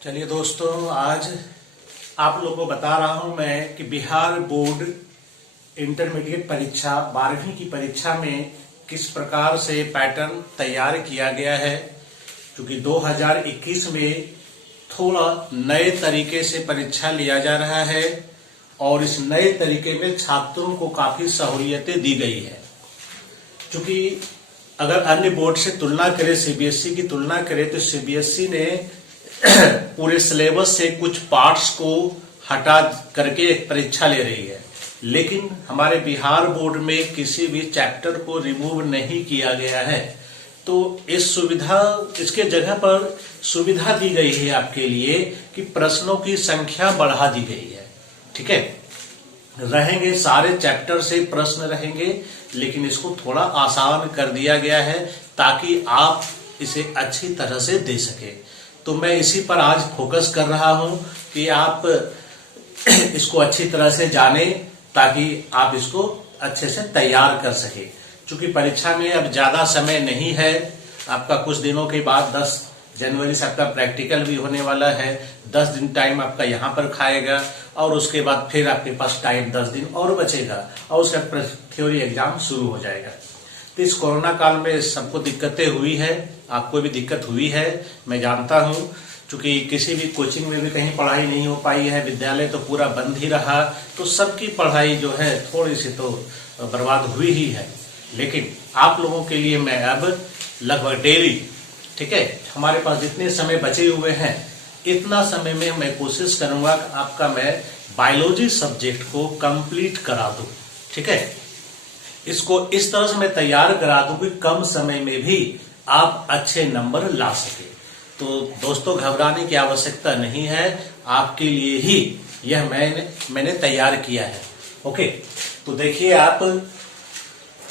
चलिए दोस्तों, आज आप लोगों को बता रहा हूं मैं कि बिहार बोर्ड इंटरमीडिएट परीक्षा 12वीं की परीक्षा में किस प्रकार से पैटर्न तैयार किया गया है। क्योंकि 2021 में थोड़ा नए तरीके से परीक्षा लिया जा रहा है और इस नए तरीके में छात्रों को काफी सहूलियतें दी गई है। क्योंकि अगर अन्य बोर्ड से तुलना करें, सीबीएसई की तुलना करें, तो सीबीएसई ने पूरे सिलेबस से कुछ पार्ट्स को हटा करके एक परीक्षा ले रही है, लेकिन हमारे बिहार बोर्ड में किसी भी चैप्टर को रिमूव नहीं किया गया है। तो इसके जगह पर सुविधा दी गई है आपके लिए कि प्रश्नों की संख्या बढ़ा दी गई है। ठीक है, रहेंगे सारे चैप्टर से प्रश्न रहेंगे, लेकिन इसको थोड़ा आसान कर दिया गया है ताकि आप इसे अच्छी तरह से दे सके। तो मैं इसी पर आज फोकस कर रहा हूं कि आप इसको अच्छी तरह से जाने ताकि आप इसको अच्छे से तैयार कर सके। क्योंकि परीक्षा में अब ज्यादा समय नहीं है, आपका कुछ दिनों के बाद 10 जनवरी से आपका प्रैक्टिकल भी होने वाला है। 10 दिन टाइम आपका यहाँ पर खाएगा और उसके बाद फिर आपके पास टाइम 10 दिन और बचेगा और उसके बाद थ्योरी एग्जाम शुरू हो जाएगा। तो इस कोरोना काल में सबको दिक्कतें हुई है, आपको भी दिक्कत हुई है, मैं जानता हूं। क्योंकि किसी भी कोचिंग में भी कहीं पढ़ाई नहीं हो पाई है, विद्यालय तो पूरा बंद ही रहा, तो सबकी पढ़ाई जो है थोड़ी सी तो बर्बाद हुई ही है। लेकिन आप लोगों के लिए मैं अब लगभग डेली, ठीक है, हमारे पास जितने समय बचे हुए हैं इतना समय में मैं कोशिश करूंगा कि आपका मैं बायोलॉजी सब्जेक्ट को कंप्लीट करा दूं। ठीक है, इसको इस तरह से मैं तैयार करा दूं कि कम समय में भी आप अच्छे नंबर ला सके। तो दोस्तों, घबराने की आवश्यकता नहीं है, आपके लिए ही यह मैंने तैयार किया है। ओके, तो देखिए, आप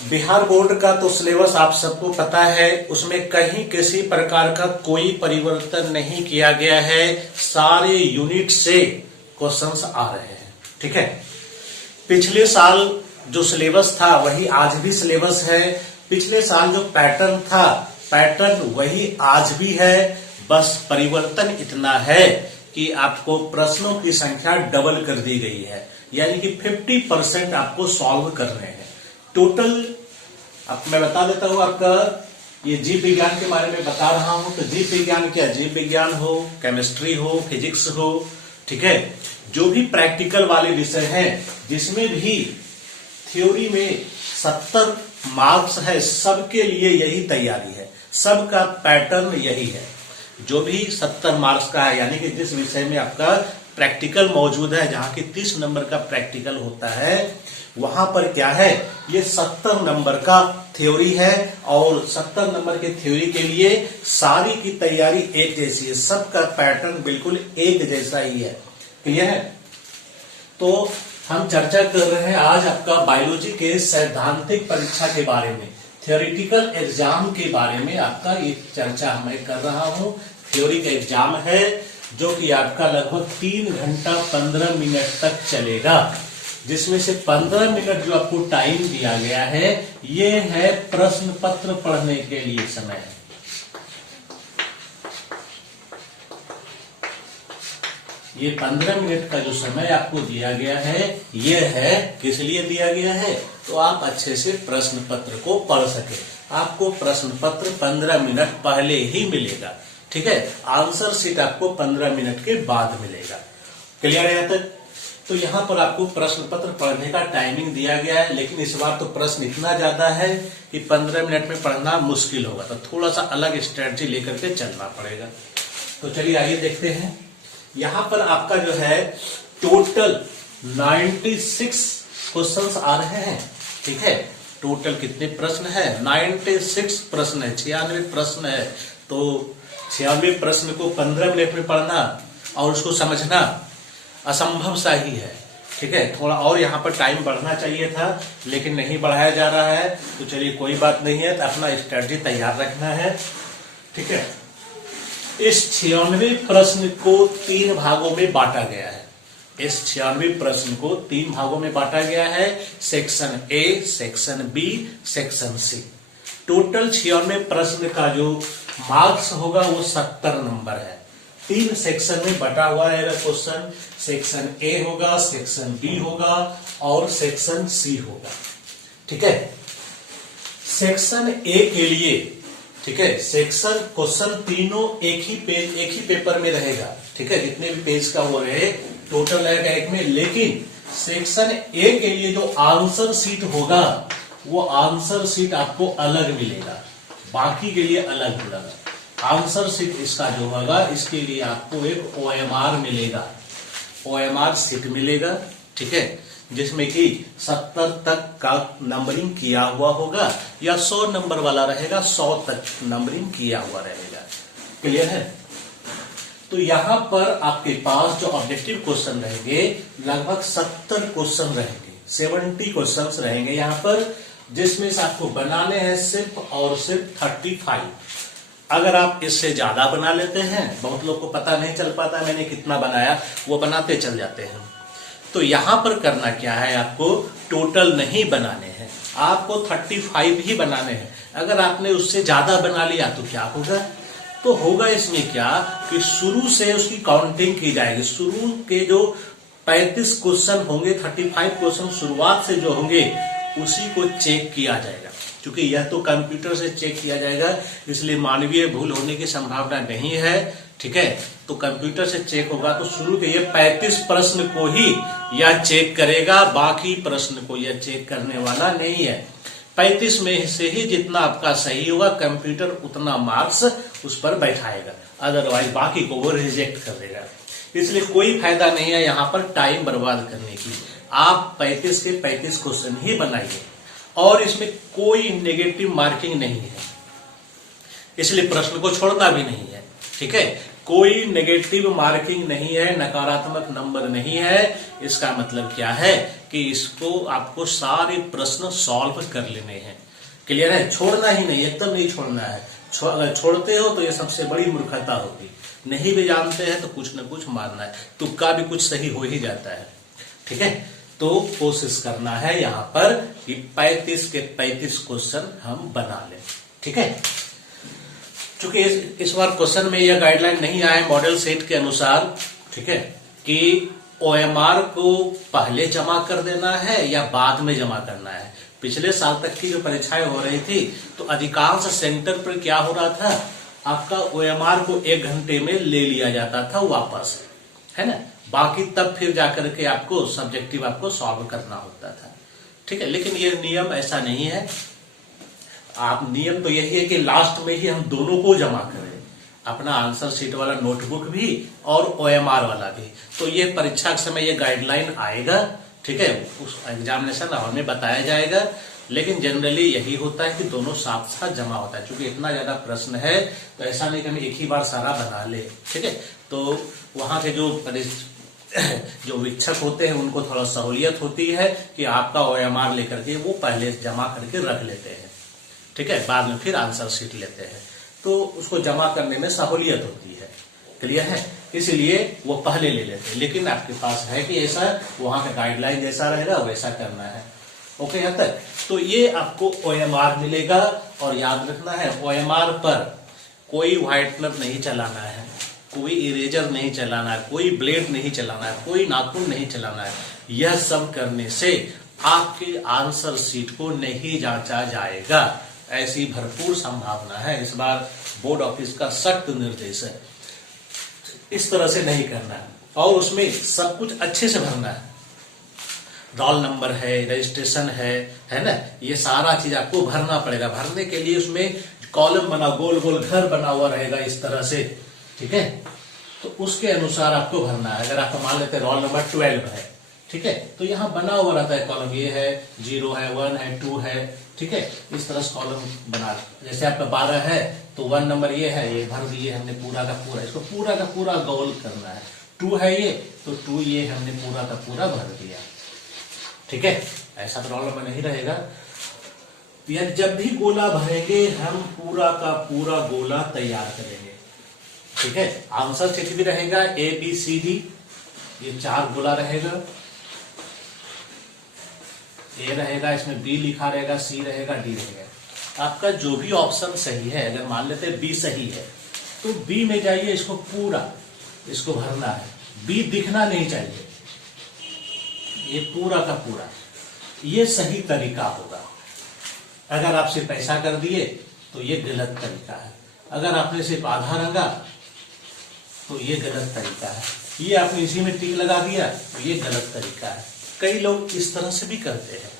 बिहार बोर्ड का तो सिलेबस आप सबको पता है, उसमें कहीं किसी प्रकार का कोई परिवर्तन नहीं किया गया है। सारे यूनिट से क्वेश्चंस आ रहे हैं। ठीक है, पिछले साल जो सिलेबस था वही आज भी सिलेबस है। पिछले साल जो पैटर्न था, पैटर्न वही आज भी है। बस परिवर्तन इतना है कि आपको प्रश्नों की संख्या डबल कर दी गई है, यानी कि 50% आपको सॉल्व करने हैं टोटल। अब मैं बता देता हूं, आपका ये जीव विज्ञान के बारे में बता रहा हूं। तो जीव विज्ञान क्या, जीव विज्ञान हो, केमिस्ट्री हो, फिजिक्स हो, ठीक है, जो भी प्रैक्टिकल वाले विषय हैं, जिसमें भी थ्योरी में 70 मार्क्स है, सबके लिए यही तैयारी है, सबका पैटर्न यही है। जो भी 70 मार्क्स का है, यानी कि जिस विषय में आपका प्रैक्टिकल मौजूद है, जहां की 30 नंबर का प्रैक्टिकल होता है, वहां पर क्या है, ये 70 नंबर का थ्योरी है। और 70 नंबर के थ्योरी के लिए सारी की तैयारी एक जैसी है, सबका पैटर्न बिल्कुल एक जैसा ही है। क्लियर है? तो हम चर्चा कर रहे हैं आज आपका बायोलॉजी के सैद्धांतिक परीक्षा के बारे में, थ्योरेटिकल एग्जाम के बारे में आपका ये चर्चा मैं कर रहा हूं। थ्योरी का एग्जाम है जो कि आपका लगभग 3 घंटा 15 मिनट तक चलेगा, जिसमें से 15 मिनट जो आपको टाइम दिया गया है, ये है प्रश्न पत्र पढ़ने के लिए समय है। ये 15 मिनट का जो समय आपको दिया गया है, ये है किस लिए दिया गया है, तो आप अच्छे से प्रश्न पत्र को पढ़ सके। आपको प्रश्न पत्र 15 मिनट पहले ही मिलेगा। ठीक है, आंसर शीट आपको 15 मिनट के बाद मिलेगा। क्लियर है यहाँ तक? तो यहाँ पर आपको प्रश्न पत्र पढ़ने का टाइमिंग दिया गया है, लेकिन इस बार तो प्रश्न इतना ज्यादा है कि 15 मिनट में पढ़ना मुश्किल होगा, तो थोड़ा सा अलग स्ट्रेटजी लेकर के चलना पड़ेगा। तो चलिए आइए देखते हैं। यहां पर आपका जो है टोटल 96 क्वेश्चंस आ रहे हैं। ठीक है, टोटल कितने प्रश्न है, 96 प्रश्न है, 96 प्रश्न है। तो 96 प्रश्न को 15 मिनट में पढ़ना और उसको समझना असंभव सा ही है। ठीक है, थोड़ा और यहाँ पर टाइम बढ़ना चाहिए था, लेकिन नहीं बढ़ाया जा रहा है। तो चलिए कोई बात नहीं है, तो अपना स्ट्रेटजी तैयार रखना है। ठीक है, इस 96 प्रश्न को 3 भागों में बांटा गया है। इस 96 प्रश्न को 3 भागों में बांटा गया है, section A, section B, section C. Total 96 प्रश्न का जो मार्क्स होगा वो 70 नंबर है। 3 सेक्शन में बटा हुआ रहेगा क्वेश्चन। सेक्शन ए होगा, सेक्शन बी होगा और सेक्शन सी होगा। ठीक है, सेक्शन ए के लिए, ठीक है, सेक्शन क्वेश्चन तीनों एक ही पेपर में रहेगा। ठीक है, जितने भी पेज का वो रहे टोटल रहेगा एक में, लेकिन सेक्शन ए के लिए जो आंसर शीट होगा वो आंसर शीट आपको अलग मिलेगा, बाकी के लिए अलग मिलेगा। आंसर शीट इसका जो होगा इसके लिए आपको एक OMR मिलेगा, OMR शीट मिलेगा। ठीक है, जिसमें कि 70 तक का नंबरिंग किया हुआ होगा या 100 नंबर वाला रहेगा, 100 तक नंबरिंग किया हुआ रहेगा। क्लियर है? तो यहां पर आपके पास जो ऑब्जेक्टिव क्वेश्चन रहेंगे लगभग 70 क्वेश्चन रहेंगे, 70 क्वेश्चन रहेंगे यहां पर, जिसमें से आपको बनाने हैं सिर्फ और सिर्फ 35। अगर आप इससे ज्यादा बना लेते हैं, बहुत लोग को पता नहीं चल पाता मैंने कितना बनाया, वो बनाते चल जाते हैं। तो यहां पर करना क्या है, आपको टोटल नहीं बनाने हैं, आपको 35 ही बनाने हैं। अगर आपने उससे ज्यादा बना लिया तो क्या होगा, तो होगा इसमें क्या कि शुरू से उसकी काउंटिंग की जाएगी। शुरू के जो 35 क्वेश्चन होंगे, 35 क्वेश्चन शुरुआत से जो होंगे उसी को चेक किया जाएगा। क्योंकि यह तो कंप्यूटर से चेक किया जाएगा, इसलिए मानवीय भूल होने की संभावना नहीं है। ठीक है, तो कंप्यूटर से चेक होगा तो शुरू के ये 35 प्रश्न को ही यह चेक करेगा, बाकी प्रश्न को यह चेक करने वाला नहीं है। 35 में से ही जितना आपका सही होगा कंप्यूटर उतना मार्क्स उस पर बैठाएगा, अदरवाइज बाकी को वो रिजेक्ट कर देगा। इसलिए कोई फायदा नहीं है यहाँ पर टाइम बर्बाद करने की। आप 35 के 35 क्वेश्चन ही बनाइए और इसमें कोई नेगेटिव मार्किंग नहीं है, इसलिए प्रश्न को छोड़ना भी नहीं है। ठीक है, कोई नेगेटिव मार्किंग नहीं है, नकारात्मक नंबर नहीं है। इसका मतलब क्या है कि इसको आपको सारे प्रश्न सॉल्व कर लेने हैं। क्लियर है? छोड़ना ही नहीं, एकदम नहीं छोड़ना है। अगर छोड़ते हो तो ये सबसे बड़ी मूर्खता होगी। नहीं भी जानते हैं तो कुछ न कुछ मारना है, तुक्का भी कुछ सही हो ही जाता है। ठीक है, तो कोशिश करना है यहाँ पर कि 35 के 35 क्वेश्चन हम बना लें। ठीक है, चूंकि इस बार क्वेश्चन में यह गाइडलाइन नहीं आया मॉडल सेट के अनुसार, ठीक है, कि OMR को पहले जमा कर देना है या बाद में जमा करना है। पिछले साल तक की जो परीक्षाएं हो रही थी तो अधिकांश सेंटर पर क्या हो रहा था, आपका OMR को 1 घंटे में ले लिया जाता था वापस, है ना, बाकी तब फिर जाकर के आपको सब्जेक्टिव आपको सॉल्व करना होता था। ठीक है, लेकिन ये नियम ऐसा नहीं है। आप नियम तो यही है कि लास्ट में ही हम दोनों को जमा करें, अपना आंसर शीट वाला नोटबुक भी और OMR वाला भी। तो ये परीक्षा के समय ये गाइडलाइन आएगा। ठीक है, उस एग्जामिनेशन हॉल में बताया जाएगा, लेकिन जनरली यही होता है कि दोनों साथ साथ जमा होता है। क्योंकि इतना ज्यादा प्रश्न है तो ऐसा नहीं कि हम एक ही बार सारा बना ले। ठीक है, तो वहां के जो वीक्षक होते हैं उनको थोड़ा सहूलियत होती है कि आपका OMR लेकर के वो पहले जमा करके रख लेते हैं। ठीक है, बाद में फिर आंसर शीट लेते हैं, तो उसको जमा करने में सहूलियत होती है। क्लियर है? इसीलिए वो पहले ले लेते हैं। लेकिन आपके पास है कि ऐसा वहां का गाइडलाइन जैसा रहेगा वैसा करना है। ओके, यहाँ तक तो ये आपको OMR मिलेगा। और याद रखना है OMR पर कोई व्हाइटनर नहीं चलाना है, कोई इरेजर नहीं चलाना है, कोई ब्लेड नहीं चलाना है, कोई नाखून नहीं चलाना है। यह सब करने से आपके आंसर शीट को नहीं जांचा जाएगा, ऐसी भरपूर संभावना है। इस बार बोर्ड ऑफिस का सख्त निर्देश है, इस तरह से नहीं करना है और उसमें सब कुछ अच्छे से भरना है। रोल नंबर है, रजिस्ट्रेशन है ना, ये सारा चीज आपको भरना पड़ेगा। भरने के लिए उसमें कॉलम बना, गोल गोल घर बना हुआ रहेगा इस तरह से। ठीक है, तो उसके अनुसार आपको भरना है। अगर आपको मान लेते हैं रोल नंबर 12 है, ठीक है, तो यहाँ बना हुआ रहता है कॉलम, ये है, 0 है, 1 है, 2 है। ठीक है, इस तरह से कॉलम बना, जैसे आपका 12 है तो 1 नंबर ये है, ये भर दिए हमने पूरा का पूरा, इसको पूरा का पूरा गोल करना है। 2 है ये तो 2 ये हमने पूरा का पूरा भर दिया। ठीक है, ऐसा तो रोल नंबर नहीं रहेगा। या जब भी गोला भरेंगे हम पूरा का पूरा गोला तैयार करेंगे। ठीक है, आंसर शीट भी रहेगा ABCD, ये 4 गोला रहेगा। A रहेगा, इसमें B लिखा रहेगा, C रहेगा, D रहेगा। आपका जो भी ऑप्शन सही है, अगर मान लेते हैं B सही है तो B में जाइए, इसको पूरा इसको भरना है, बी दिखना नहीं चाहिए, ये पूरा का पूरा, ये सही तरीका होगा। अगर आप सिर्फ ऐसा कर दिए तो ये गलत तरीका है, अगर आपने सिर्फ आधा रंगा तो ये गलत तरीका है, ये आपने इसी में टिक लगा दिया तो ये गलत तरीका है। कई लोग इस तरह से भी करते हैं,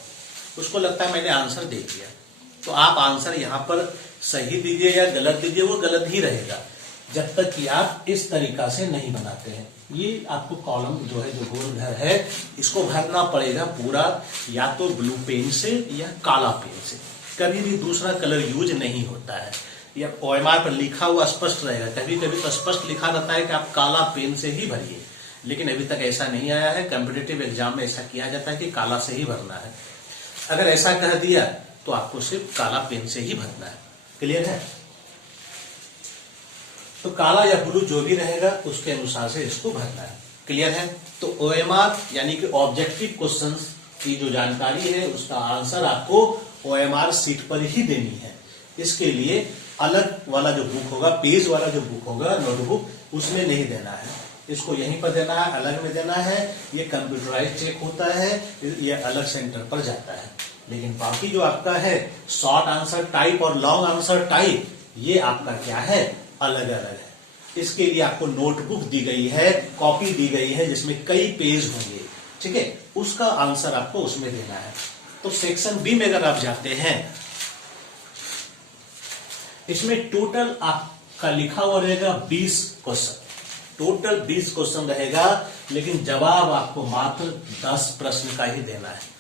उसको लगता है मैंने आंसर दे दिया। तो आप आंसर यहाँ पर सही दीजिए या गलत दीजिए, वो गलत ही रहेगा जब तक कि आप इस तरीका से नहीं बनाते हैं। ये आपको कॉलम जो है, जो गोल घर है, इसको भरना पड़ेगा पूरा, या तो ब्लू पेन से या काला पेन से, कभी भी दूसरा कलर यूज नहीं होता है। या OMR पर लिखा हुआ स्पष्ट रहेगा, कभी कभी तो स्पष्ट लिखा रहता है कि आप काला पेन से ही भरिए, लेकिन अभी तक ऐसा नहीं आया है। कॉम्पिटिटिव एग्जाम में ऐसा किया जाता है कि काला से ही भरना है। अगर ऐसा कह दिया तो आपको सिर्फ काला पेन से ही भरना है। क्लियर है? तो काला या ब्लू जो भी रहेगा उसके अनुसार से इसको भरना है। क्लियर है? तो OMR यानी कि ऑब्जेक्टिव क्वेश्चंस की जो जानकारी है उसका आंसर आपको OMR सीट पर ही देनी है। इसके लिए अलग वाला जो बुक होगा, पेज वाला जो बुक होगा, नोटबुक, उसमें नहीं देना है, इसको यहीं पर देना है, अलग में देना है। ये कंप्यूटराइज चेक होता है, ये अलग सेंटर पर जाता है। लेकिन बाकी जो आपका है शॉर्ट आंसर टाइप और लॉन्ग आंसर टाइप, ये आपका क्या है, अलग अलग है। इसके लिए आपको नोटबुक दी गई है, कॉपी दी गई है जिसमें कई पेज होंगे, ठीक है, उसका आंसर आपको उसमें देना है। तो सेक्शन बी में अगर आप जाते हैं, इसमें टोटल आपका लिखा हुआ रहेगा 20 क्वेश्चन, टोटल 20 क्वेश्चन रहेगा, लेकिन जवाब आपको मात्र 10 प्रश्न का ही देना है।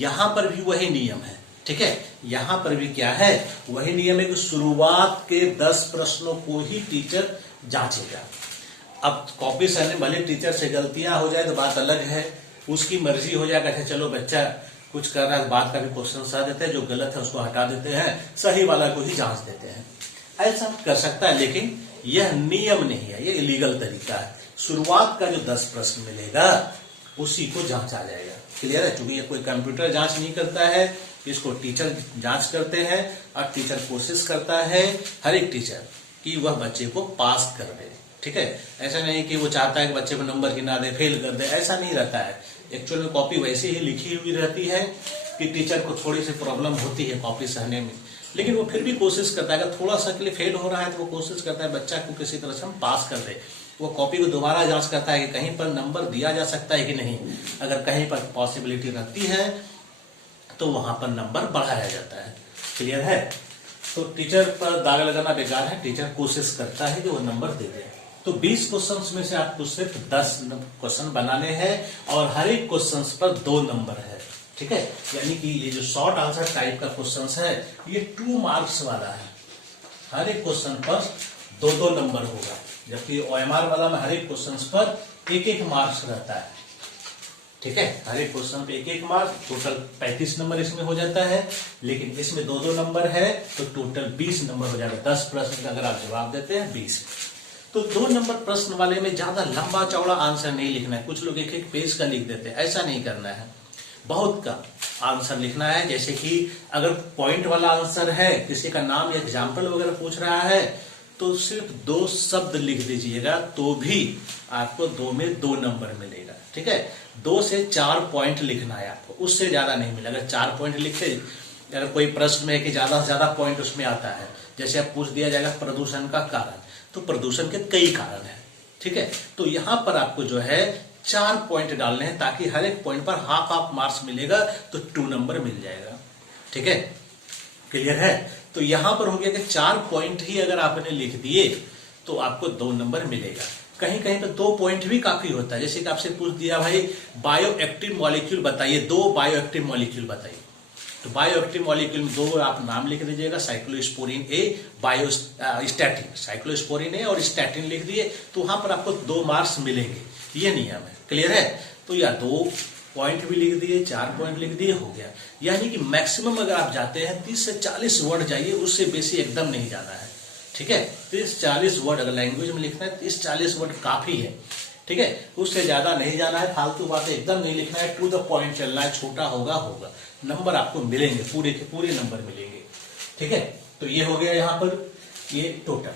यहां पर भी वही नियम है, ठीक है, यहां पर भी क्या है, वही नियम है कि शुरुआत के 10 प्रश्नों को ही टीचर जांचेगा। अब कॉपी करने वाले टीचर से गलतियां हो जाए तो बात अलग है, उसकी मर्जी हो जाएगा कि चलो बच्चा कुछ कर रहा है, बाद का भी क्वेश्चन सा देते हैं, जो गलत है उसको हटा देते हैं, सही वाला को ही जांच देते हैं, ऐसा कर सकता है। लेकिन यह नियम नहीं है, यह इलीगल तरीका है। शुरुआत का जो 10 प्रश्न मिलेगा उसी को जांचा जाएगा। क्लियर है? चूंकि ये कोई कंप्यूटर जांच नहीं करता है, इसको टीचर जांच करते हैं, और टीचर कोशिश करता है, हर एक टीचर, कि वह बच्चे को पास कर दे। ठीक है, ऐसा नहीं कि वो चाहता है कि बच्चे को नंबर गिना दे, फेल कर दे, ऐसा नहीं रहता है। एक्चुअल में कॉपी वैसे ही लिखी हुई रहती है कि टीचर को थोड़ी सी प्रॉब्लम होती है कॉपी सहने में, लेकिन वो फिर भी कोशिश करता है। अगर थोड़ा सा के लिए फेल हो रहा है तो वो कोशिश करता है बच्चा को किसी तरह से हम पास कर दे। वो कॉपी को दोबारा जांच करता है कि कहीं पर नंबर दिया जा सकता है कि नहीं। अगर कहीं पर पॉसिबिलिटी रहती है तो वहां पर नंबर बढ़ाया जाता है। क्लियर है? तो टीचर पर दाग लगाना बेकार है, टीचर कोशिश करता है कि वो नंबर दे दे। तो 20 क्वेश्चंस में से आपको सिर्फ 10 क्वेश्चन बनाने हैं, और हर एक क्वेश्चन पर 2 नंबर है। ठीक है, यानी कि ये जो शॉर्ट आंसर टाइप का क्वेश्चन है ये 2 मार्क्स वाला है। हर एक क्वेश्चन पर 2-2 नंबर होगा, जबकि OMR वाला में हर एक क्वेश्चन पर 1-1 मार्क्स रहता है। ठीक है, हर एक क्वेश्चन पे 1-1 मार्क्स, टोटल 35 नंबर इसमें हो जाता है। लेकिन इसमें 2-2 नंबर है तो टोटल 20 नंबर हो जाएगा। 10 प्रश्न का अगर आप जवाब देते हैं 20। तो 2 नंबर प्रश्न वाले में ज्यादा लंबा चौड़ा आंसर नहीं लिखना है। कुछ लोग 1-1 पेज का लिख देते हैं, ऐसा नहीं करना है। बहुत कम आंसर लिखना है। जैसे कि अगर पॉइंट वाला आंसर है, किसी का नाम या एग्जाम्पल वगैरह पूछ रहा है, तो सिर्फ 2 शब्द लिख दीजिएगा, तो भी आपको 2 में 2 नंबर मिलेगा। ठीक है, 2 से 4 पॉइंट लिखना है आपको, उससे ज्यादा नहीं मिलेगा। अगर 4 पॉइंट लिखे, अगर कोई प्रश्न में कि ज्यादा से ज्यादा पॉइंट उसमें आता है, जैसे आप पूछ दिया जाएगा प्रदूषण का कारण, तो प्रदूषण के कई कारण है। ठीक है, तो यहां पर आपको जो है 4 पॉइंट डालने हैं, ताकि हर एक पॉइंट पर हाफ मार्क्स मिलेगा, तो 2 नंबर मिल जाएगा। ठीक है, क्लियर है? तो यहां पर हो गया कि 4 पॉइंट ही अगर आपने लिख दिए तो आपको 2 नंबर मिलेगा। कहीं कहीं पे 2 पॉइंट भी काफी होता है। जैसे कि आपसे पूछ दिया भाई बायो एक्टिव मॉलिक्यूल बताइए, 2 बायो एक्टिव मॉलिक्यूल बताइए, तो बायो एक्टिव मॉलिक्यूल में 2 आप नाम लिख दीजिएगा, साइक्लोस्पोरिन ए, बायो स्टैटिन, साइक्लोस्पोरिन ए और स्टैटिन लिख दिए, तो वहां पर आपको 2 मार्क्स मिलेंगे। ये नियम है। क्लियर है? तो या 2 पॉइंट भी लिख दिए, 4 पॉइंट लिख दिए, हो गया। यानी कि मैक्सिमम अगर आप जाते हैं 30 से 40 वर्ड जाइए, उससे बेसी एकदम नहीं जाना है। ठीक है, 30-40 वर्ड अगर लैंग्वेज में लिखना है, 30-40 वर्ड काफी है। ठीक है, उससे ज्यादा नहीं जाना है, फालतू बातें एकदम नहीं लिखना है, टू द पॉइंट चलना है। छोटा होगा, नंबर आपको मिलेंगे, पूरे के पूरे नंबर मिलेंगे। ठीक है, तो ये हो गया यहाँ पर ये total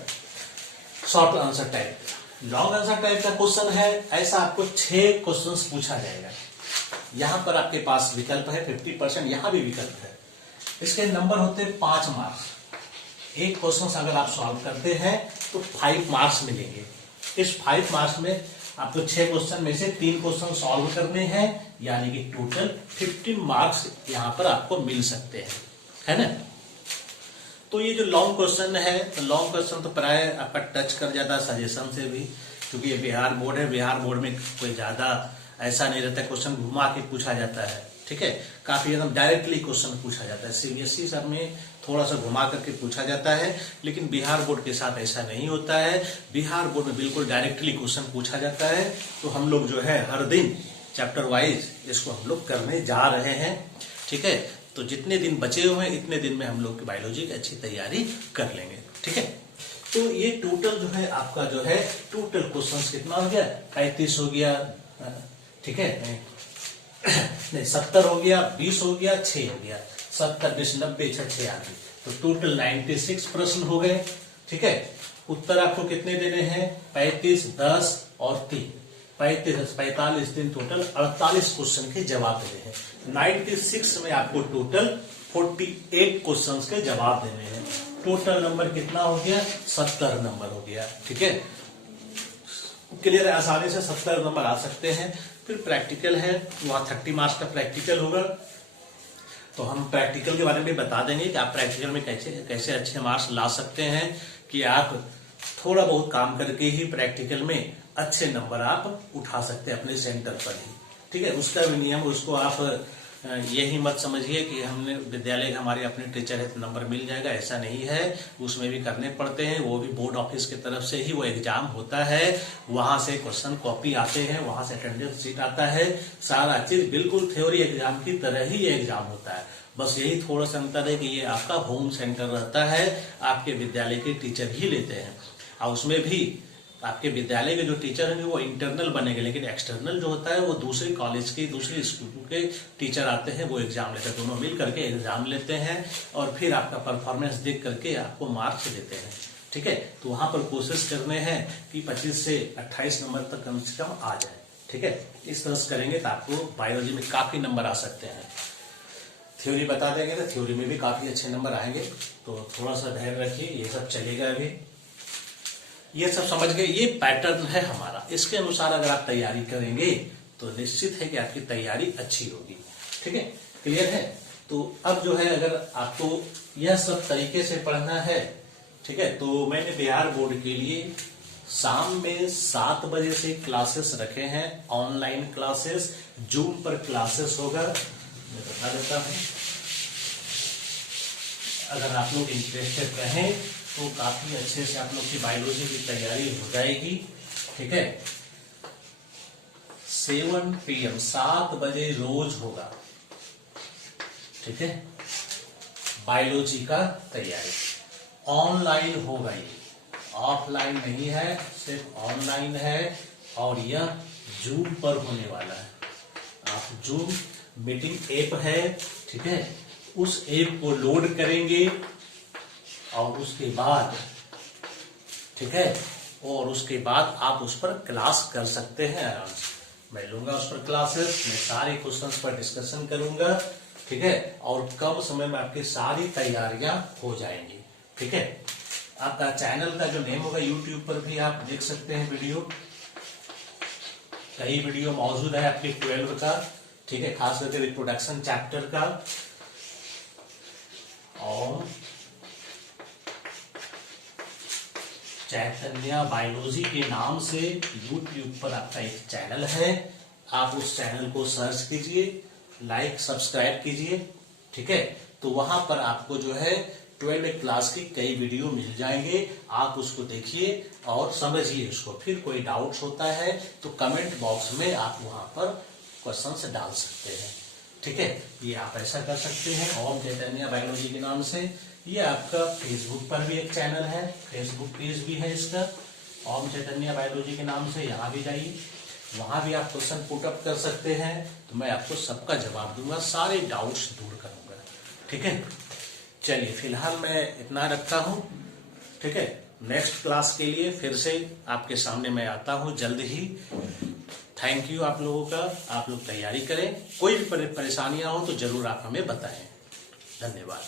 short answer type. Long answer type का क्वेश्चन है, ऐसा आपको 6 क्वेश्चंस पूछा जाएगा। यहां पर आपके पास विकल्प है 50%, यहां भी विकल्प है। इसके नंबर होते हैं 5 मार्क्स। एक क्वेश्चन अगर आप सॉल्व करते हैं तो 5 मार्क्स मिलेंगे। इस 5 मार्क्स में आपको 6 क्वेश्चन में से 3 क्वेश्चन सॉल्व करने हैं, यानी कि टोटल 15 मार्क्स यहां पर आपको मिल सकते हैं, है ना। तो ये जो लॉन्ग क्वेश्चन है, तो लॉन्ग क्वेश्चन तो प्राय आपका टच कर जाता है सजेशन से भी, क्योंकि ये बिहार बोर्ड है। बिहार बोर्ड में कोई ज्यादा ऐसा नहीं रहता, क्वेश्चन घुमा के पूछा जाता है, ठीक है। काफी एकदम डायरेक्टली क्वेश्चन पूछा जाता है। सीबीएसई सब में थोड़ा सा घुमा करके पूछा जाता है, लेकिन बिहार बोर्ड के साथ ऐसा नहीं होता है। बिहार बोर्ड में बिल्कुल डायरेक्टली क्वेश्चन पूछा जाता है। तो हम लोग जो है हर दिन चैप्टर वाइज इसको हम लोग करने जा रहे हैं, ठीक है। तो जितने दिन बचे हुए हैं इतने दिन में हम लोग की बायोलॉजी की अच्छी तैयारी कर लेंगे, ठीक है। तो ये टोटल जो है आपका जो है टोटल क्वेश्चन कितना हो गया, 35 हो गया, ठीक है, नहीं 70 हो गया, 20 हो गया, 6 हो गया, 70 20 90 6 आ गई। तो टोटल 96 प्रश्न हो गए, ठीक है। उत्तर आपको कितने देने हैं, 35 10 और 3, 45 दिन, टोटल 48 क्वेश्चन के जवाब देने हैं। 96 में आपको टोटल 48 क्वेश्चन के जवाब देने हैं। टोटल नंबर कितना हो गया, 70 नंबर हो गया, ठीक है। क्लियर है, आसानी से 70 नंबर आ सकते हैं। फिर प्रैक्टिकल है, वहां 30 मार्क्स का प्रैक्टिकल होगा। तो हम प्रैक्टिकल के बारे में बता देंगे कि आप प्रैक्टिकल में कैसे कैसे अच्छे मार्क्स ला सकते हैं, कि आप थोड़ा बहुत काम करके ही प्रैक्टिकल में अच्छे नंबर आप उठा सकते हैं अपने सेंटर पर ही, ठीक है। उसका भी नियम, उसको आप यही मत समझिए कि हमने विद्यालय के हमारे अपने टीचर है तो नंबर मिल जाएगा, ऐसा नहीं है। उसमें भी करने पड़ते हैं, वो भी बोर्ड ऑफिस की तरफ से ही वो एग्जाम होता है। वहां से क्वेश्चन कॉपी आते हैं, वहां से अटेंडेंस शीट आता है, सारा चीज बिल्कुल थ्योरी एग्जाम की तरह ही ये एग्जाम होता है। बस यही थोड़ा सा अंतर है कि ये आपका होम सेंटर रहता है, आपके विद्यालय के टीचर ही लेते हैं। और उसमें भी आपके विद्यालय के जो टीचर होंगे वो इंटरनल बनेंगे, लेकिन एक्सटर्नल जो होता है वो दूसरे कॉलेज के दूसरे स्कूल के टीचर आते हैं, वो एग्जाम लेते हैं। दोनों मिल करके एग्जाम लेते हैं और फिर आपका परफॉर्मेंस देख करके आपको मार्क्स देते हैं, ठीक है। तो वहां पर कोशिश करने हैं कि 25 से 28 नंबर तक कम से कम आ जाए, ठीक है। इस तरह से करेंगे तो आपको बायोलॉजी में काफी नंबर आ सकते हैं। थ्योरी बता देंगे तो थ्योरी में भी काफी अच्छे नंबर आएंगे। तो थोड़ा सा धैर्य रखिए, ये सब चलेगा अभी। ये सब समझ गए, ये पैटर्न है हमारा। इसके अनुसार अगर आप तैयारी करेंगे तो निश्चित है कि आपकी तैयारी अच्छी होगी, ठीक है। क्लियर है। तो अब जो है अगर आपको यह सब तरीके से पढ़ना है, ठीक है, तो मैंने बिहार बोर्ड के लिए शाम में 7 बजे से क्लासेस रखे हैं, ऑनलाइन क्लासेस, जूम पर क्लासेस होगा। मैं बता देता हूं, अगर आप लोग इंटरेस्टेड रहें तो काफी अच्छे से आप लोग की बायोलॉजी की तैयारी हो जाएगी, ठीक है। 7 PM 7 बजे रोज होगा, ठीक है। बायोलॉजी का तैयारी ऑनलाइन होगा, ये ऑफलाइन नहीं है, सिर्फ ऑनलाइन है। और यह जूम पर होने वाला है। आप जूम मीटिंग ऐप है, ठीक है, उस ऐप को लोड करेंगे और उसके बाद, ठीक है, और उसके बाद आप उस पर क्लास कर सकते हैं आराम से। मैं लूंगा उस पर क्लासेस, मैं सारे क्वेश्चंस पर डिस्कशन करूंगा, ठीक है, और कम समय में आपकी सारी तैयारियां हो जाएंगी, ठीक है। आपका चैनल का जो नेम होगा यूट्यूब पर भी आप देख सकते हैं वीडियो, कई वीडियो मौजूद है आपके 12 का, ठीक है, खास करके रिप्रोडक्शन चैप्टर का। और चैतन्य बायोलॉजी के नाम से यूट्यूब पर आपका एक चैनल है, आप उस चैनल को सर्च कीजिए, लाइक सब्सक्राइब कीजिए, ठीक है। तो वहां पर आपको जो है 12 क्लास की कई वीडियो मिल जाएंगे, आप उसको देखिए और समझिए उसको। फिर कोई डाउट्स होता है तो कमेंट बॉक्स में आप वहां पर क्वेश्चंस डाल सकते हैं, ठीक है। ये आप ऐसा कर सकते हैं ओम चैतन्य बायोलॉजी के नाम से। ये आपका फेसबुक पर भी एक चैनल है, फेसबुक पेज भी है इसका, ओम चैतन्य बायोलॉजी के नाम से। यहाँ भी जाइए, वहां भी आप क्वेश्चन पुटअप कर सकते हैं, तो मैं आपको सबका जवाब दूंगा, सारे डाउट्स दूर करूंगा, ठीक है। चलिए फिलहाल मैं इतना रखता हूं, ठीक है। नेक्स्ट क्लास के लिए फिर से आपके सामने मैं आता हूं जल्द ही। थैंक यू आप लोगों का। आप लोग तैयारी करें, कोई भी परेशानियां हो तो जरूर आप हमें बताएं। धन्यवाद।